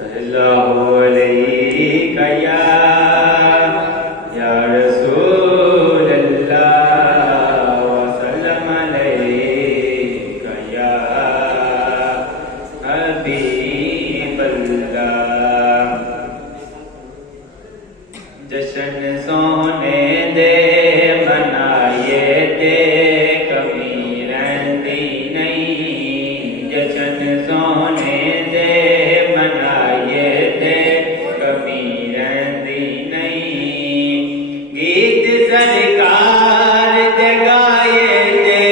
सल्लल्लाहु अलैका या रसूल अल्लाह व सल्लम अलैका या हबीब अल्लाह। जश्न सोने दे मनाए ते कमी रहती नहीं। जश्न सोने दे मनाए ते कमी रहती नहीं। गीत सरकार दे गाए ते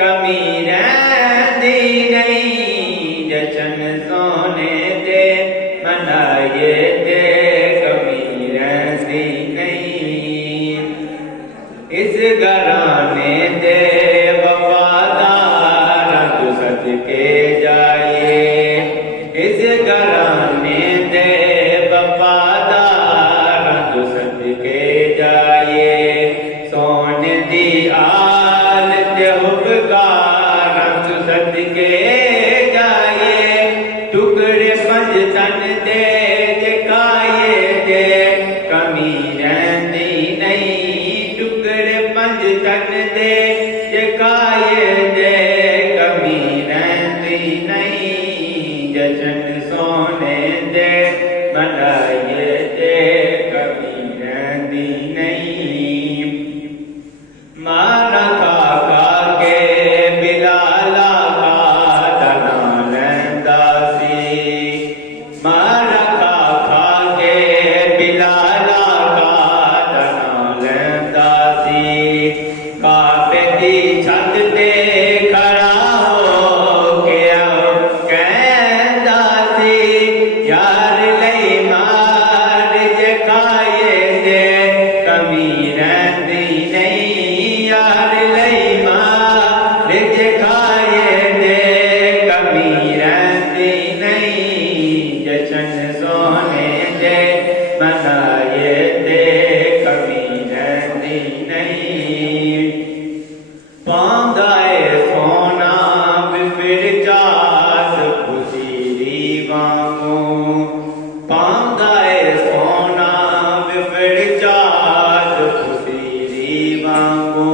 कमी रहती नहीं। जश्न सोने दे मनाए ते कमी रहती नहीं। इस घराने दे वफादार तू सदके जाए। इस घराने दे वफादार तू सदके जाए। सोने दी आल ते उपकार तू सदके जाए। टुकड़े पंज तन दे जकाए दे कमी रहती नहीं। टुकड़े पंज तन दे जकाए दे कमी रहती नहीं। जश्न सोने दे मनाए दे कमी रहती नहीं। मारा खा खा के बिलाला का दना लैंदा सी। मारा खा खा के बिलाला का दना लैंदा सी। काबे दी छत ते खड़ा हो के कहंदा सी। यार लई मार जखाए दे कमी रहती नहीं। यार लई मार जखाए दे कमी रहती नहीं। जश्न सोने दे मनाए दे कमी रहती नहीं। पांदाए सोना बिफिर जात खुशीरी वांगू। पांदाए सोना बिफिर जात खुशीरी वांगू।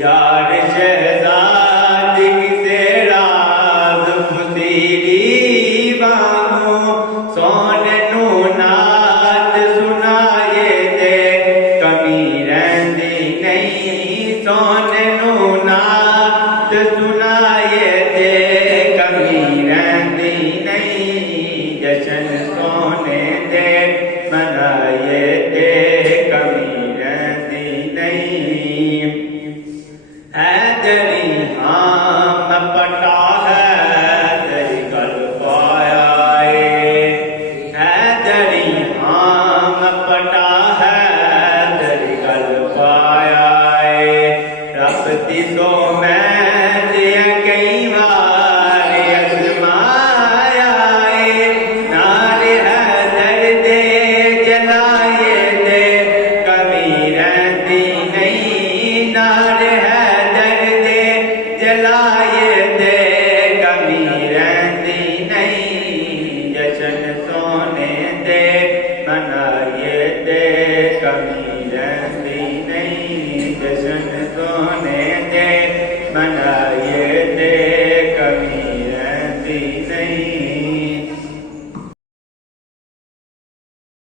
यार शहजाद किसे राज खुशीरी वांगू।